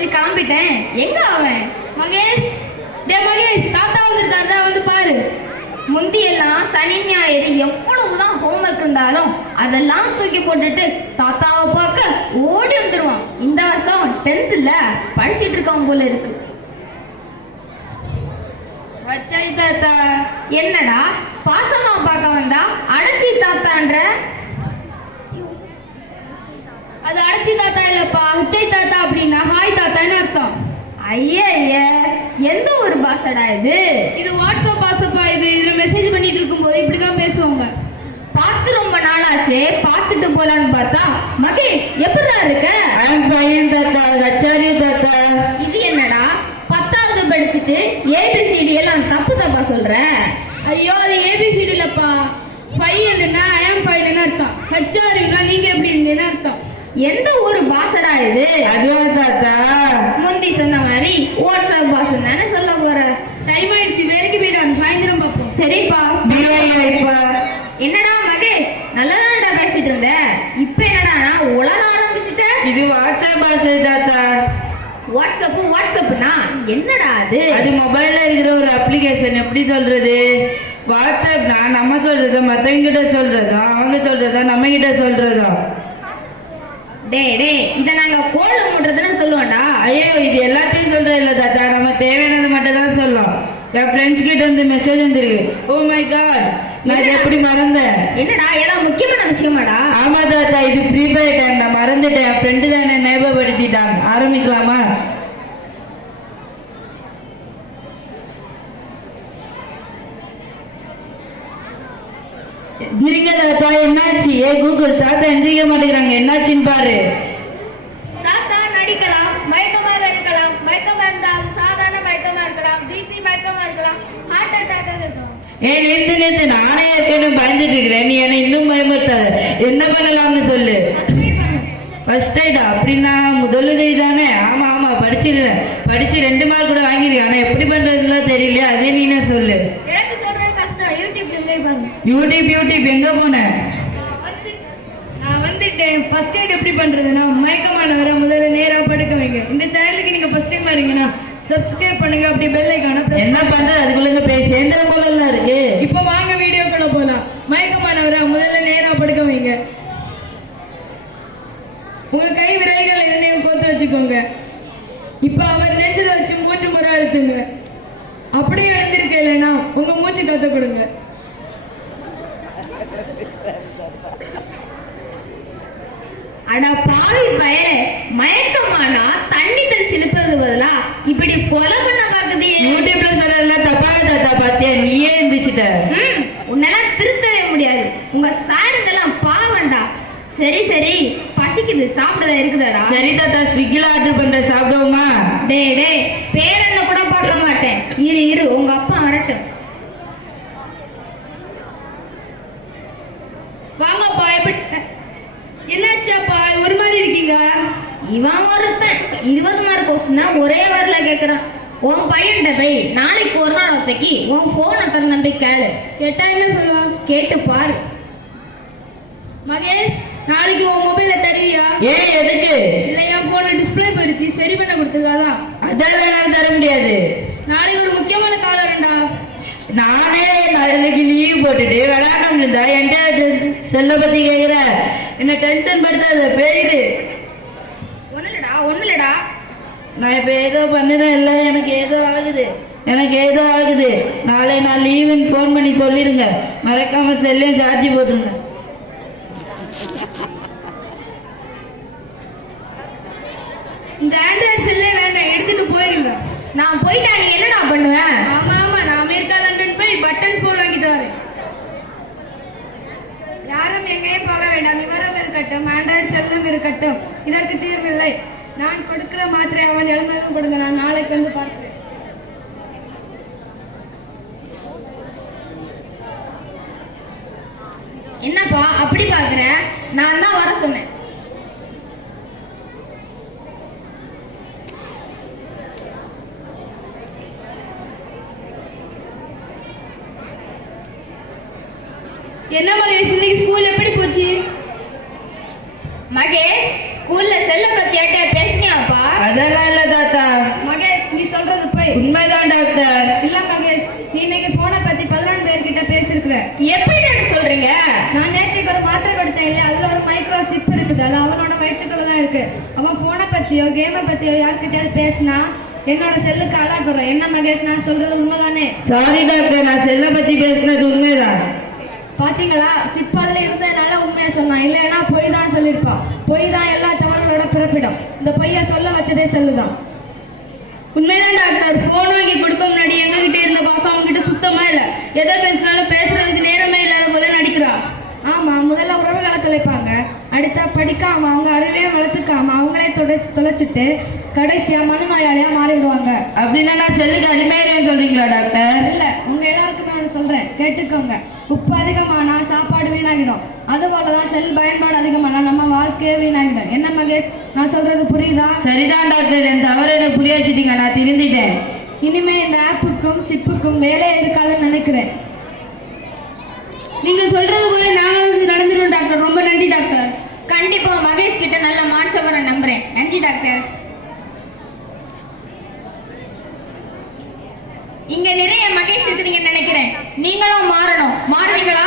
சொல்லி கிளம்பிட்டேன். எங்க அவன்? மகேஷ், டே மகேஷ், தாத்தா வந்திருக்காரு, வந்து பாரு. முந்தியெல்லாம் சனி ஞாயிறு எவ்வளவுதான் ஹோம்ஒர்க் இருந்தாலும் அதெல்லாம் தூக்கி போட்டுட்டு தாத்தாவை பார்க்க ஓடி வந்துருவான். இந்த வருஷம் 10th படிச்சிட்டு இருக்கான் போல இருக்கு. வச்சாய் தாத்தா. என்னடா பாசமா பார்க்க வந்தா அடைச்சி தாத்தான்ற? அது அடைச்சி தாத்தா இல்லப்பா, அச்சை தாத்தா அப்படின்னா ஹாய் தாத்தான்னு அர்த்தம். ஐயா எந்த ஒரு பாசடா இது? இது வாட்ஸ்அப் பாசப்பா. இதுல மெசேஜ் பண்ணிட்டு இருக்கும்போது இப்படிதான் பேசுவாங்க. பார்த்து ரொம்ப நாளாச்சே, பார்த்துட்டு போலான்னு பார்த்தா மகேஷ் எப்படிடா இருக்க? ஐம் ஃபைன் தாத்தா. வச்சாரி தாத்தா. இது என்னடா 10வது படிச்சுட்டு ஏபிசிடி எல்லாம் தப்பு தப்பா சொல்ற? ஐயோ, அது ஏபிசிடி இல்லப்பா. ஃபைன்னா ஐ ஆம் ஃபைன்னு அர்த்தம். ஹச்ஆர்னா நீங்க எப்படி இருந்தீங்கன்னு அர்த்தம். எந்த ஒரு பாசடா இது? அதுவா தாத்தா, முந்தி சொன்ன மாதிரி வாட்ஸ்அப் பாஷன் தானே சொல்ல போற. டைம் ஆயிடுச்சு, வேலைக்கு போயிட்டு சாயந்தரம் பார்ப்போம். சரிப்பா. என்னடா மகேஷ், நல்லதான்டா பேசிட்டு இருந்த, இப்ப என்னடா உலக ஆரம்பிச்சுட்ட? இது வாட்ஸ்அப் பாஷை தாத்தா. வாட்ஸ்அப்னா என்னடா அது? அது மொபைல்ல இருக்கிற ஒரு அப்ளிகேஷன். எப்படி சொல்றது? வாட்ஸ்அப்னா நம்ம சொல்றதோ மத்தவங்க கிட்ட சொல்றதோ, அவங்க சொல்றதோ நம்ம கிட்ட சொல்றதோ. டே இத நாங்க கோல்ல மூடுறதுன்னு சொல்லுவோம்டா. ஐயோ, இது எல்லாத்தையும் சொல்றது இல்ல தாத்தா, நம்ம தேவையானது மட்டும் தான் சொல்லலாம். என் ஃப்ரெண்ட்ஸ் கிட்ட இருந்து மெசேஜ் வந்துருக்கு. ஓ மை காட், நான் எப்படி மறந்தேன்? என்னடா ஏதாவது முக்கியமான விஷயமாடா? ஆமா தாத்தா, இது ஃப்ரீ ஃபயர் டைம், நான் மறந்துட்டேன். என் ஃப்ரெண்டு தான் என்ன ஞாபகப்படுத்திட்டாங்க. ஆரம்பிக்கலாமா? எந்திரிங்க தாத்தா. என்னாச்சு? ஏ கூகுள், தாத்தா எந்திரிக்க மாட்டேங்கிறாங்க, என்னாச்சுன்னு பாரு. தாத்தா நடிக்கலாம், மயக்கமாக இருக்கலாம், மயக்கமா இருந்தால் சாதாரண மயக்கமா இருக்கலாம், பிபி மயக்கமா இருக்கலாம், ஹார்ட் அட்டாக் இருக்கலாம். நிறுத்து, நானே ஏற்கனவே பயந்துட்டு இருக்கிறேன், நீ என்ன இன்னும் பயமுறுத்தாத. என்ன பண்ணலாம்னு சொல்லு. ஃபர்ஸ்ட் எய்டா? அப்படின்னா முதலுதவி தானே? ஆமா படிச்சிருக்கேன். படிச்சு 2 மார்க் கூட வாங்கிருக்கேன். ஆனா எப்படி பண்றதுலாம் தெரியல, அதே நீனே சொல்லு. எனக்கு சொல்றது கஷ்டம், யூடியூப் எங்க போன? நான் வந்துட்டேன். ஃபர்ஸ்ட் எய்ட் எப்படி பண்றதுன்னா, மயக்கமானவரை முதல்ல நேரா படுக்க வைங்க. இந்த சேனலுக்கு நீங்க ஃபர்ஸ்ட் டைம் வரீங்கன்னா சப்ஸ்கிரைப் பண்ணுங்க, அப்படியே பெல் ஐகானை பிரஸ். என்ன பண்றது? அதுக்குள்ள பேசி சேந்திர போலலாம் இருக்கு. இப்போ வாங்க வீடியோக்குள்ள போலாம். மயக்கமானவரை முதல்ல நேரா படுக்க வைங்க. உங்க கை விரல்கள் இரண்டையும் கோத்து வச்சுக்கோங்க. இப்ப அவர் நெஞ்சில வச்சு 3 முறை அழுத்துங்க. அப்படியே எழுந்திருக்க இல்லைன்னா உங்க மூச்சு கத்த கொடுங்க. அட பாவி பயலே, மயக்கமானா தண்ணி தெளிச்சு இழுப்பது பதிலா இப்படி கொலை பண்ண பாக்குதே. யூடியூப்ல சொல்றதுல தப்பா தாத்தா, பாத்தியா? நீயே எந்திரிச்சிட்ட. உன்னெல்லாம் திருத்தவே முடியாது. உங்க சாருங்கெல்லாம் பாவண்டா. சரி பசிக்குது, சாப்பிடதா இருக்குதாடா? சரி தாத்தா, ஸ்விக்கில ஆர்டர் பண்ற, சாப்பிடுவோமா? டே பேரண்ண கூட பார்க்க மாட்டேன். இரு உங்க அப்பா வரட்டும். வாங்கப்பா. என்னாச்சு அப்பா, ஒரு மாதிரி இருக்கீங்க? இவன் ஒருத்தன் 20 மார்க் கொஸ்டினா ஒரே வரல கேட்கறான். உன் பையன்கிட்ட போய் நாளைக்கு ஒரு நாள் ஒருத்தைக்கு உன் போனை தர நம்பி கேளு. கேட்டா என்ன சொல்லுவான்? கேட்டு பாரு. மகேஷ், நாளைக்கு உன் மொபைல தருவியா? ஏன், எதுக்கு? இல்ல, என் போன டிஸ்பிளே போயிருச்சு, சரி பண்ண கொடுத்துருக்காதான். அதெல்லாம் என்னால தர முடியாது. நாளைக்கு ஒரு முக்கியமான கால் வரண்டா. நானே நாளைக்கு லீவ் போட்டுட்டு விளையாடணும் இருந்தா என்கிட்ட செல்ல பத்தி கேக்குற. என்ன டென்ஷன் படுத்தாத, போயிரு. ஒண்ணுலடா நான் இப்ப ஏதோ பண்ணுறேன். இல்லை, எனக்கு ஏதோ ஆகுது. நாளை நான் லீவுன்னு ஃபோன் பண்ணி சொல்லிடுங்க. மறக்காம செல்லையும் சார்ஜ் போட்டுருங்க. இந்த ஆண்ட்ராய்டு செல்லே வேண்டாம், எடுத்துட்டு போயிருங்க. நான் போயிட்டா நீ என்னடா பண்ணுவேன்? ஆமா, நான் அமெரிக்கா லண்டன் போய் பட்டன் போன் வாங்கிட்டு வரேன். யாரும் எங்கேயும் போக வேண்டாம். விவரம் இருக்கட்டும், ஆண்ட்ராய்டு செல்லும் இருக்கட்டும், இதற்கு தீர்வில்லை. நான் கொடுக்கிற மாத்திரை அவன் எழுநதும் கொடுங்க. நான் நாளைக்கு வந்து பார்க்கிறேன். என்னப்பா அப்படி பாக்குற? நான் தான் வர சொன்னேன். என்ன மகேஷ், இன்னைக்கு ஸ்கூல் எப்படி போச்சு? மகேஷ், ஸ்கூல்ல செல்ல பத்தி பேசினியாப்பா? அதெல்லாம் இல்ல உண்மைதான் டாக்டர். இல்ல மகேஷ், நீ இன்னைக்கு போனை பத்தி 11 பேர்கிட்ட பேசிருக்கிற. எப்படி சொல்றீங்க? நான் நேற்றுக்கு ஒரு மாத்திரை கொடுத்தேன் இல்ல, அதுல ஒரு மைக்ரோ சிப் இருக்குது. அது அவனோட வயிற்றுக்குள்ள தான் இருக்கு. அவன் போனை பத்தியோ கேமை பத்தியோ யார்கிட்டயாவது பேசினா என்னோட செல்லுக்கு அலாட் வரும். என்ன மகேஷ், நான் சொல்றது உண்மைதானே? சாரி டாக்டர், நான் செல்ல பத்தி பேசுனது உண்மைதான். பாத்தீங்களா, சிப் அதுல இருந்ததுனால உண்மையை சொன்னான். இல்லைன்னா பொய் தான் சொல்லியிருப்பான். பொய் தான் எல்லா தவறுகளோட பிறப்பிடம். இந்த பொய்யை சொல்ல வச்சதே செல்லுதான். உண்மைதான் டாக்டர். போன் வாங்கி கொடுக்க முன்னாடி எங்ககிட்ட இருந்த பாசம் அவங்க கிட்ட சுத்தமா இல்ல. எதை பேசினாலும் பேசுறதுக்கு நேரமே இல்லாத போல நடிக்கிறா. ஆமா, முதல்ல உறவுகளை தொலைப்பாங்க. அடுத்த படிக்காம அவங்க அறிவே வளர்த்துக்காம அவங்களே தொலைச்சிட்டு கடைசியா மனநோயாளியா மாறிடுவாங்க. அப்படின்னா நான் செல்லுக்கு அடிமையிறேன்னு சொல்றீங்களா டாக்டர்? இல்ல, உங்க எல்லாருக்குமே நான் சொல்றேன், கேட்டுக்கோங்க. உப்பு அதிகமானா சாப்பாடு வீணாகிடும். அதுபோலதான் செல் பயன்பாடு அதிகமானா நம்ம வாழ்க்கையே வீணாகிடும். என்ன மகேஷ், நான் சொல்றது புரியுதா? சரிதான் டாக்டர், என் தவறு எனக்கு புரிய வச்சுட்டீங்க. நான் திருந்திட்டேன். இனிமே இந்த ஆப்புக்கும் சிப்புக்கும் வேலையே இருக்காதுன்னு நினைக்கிறேன். நீங்க சொல்றது போல நாங்களும் நடந்துருவோம் டாக்டர். ரொம்ப நன்றி டாக்டர். கண்டிப்பா மகேஷ் கிட்ட நல்ல மாற்றம் வர நம்புறேன். நன்றி டாக்டர். இங்க நிறைய மகேஷ் இருக்குதுங்கன்னு நினைக்கிறேன். நீங்களும் மாறணும். மாறுவீங்களா?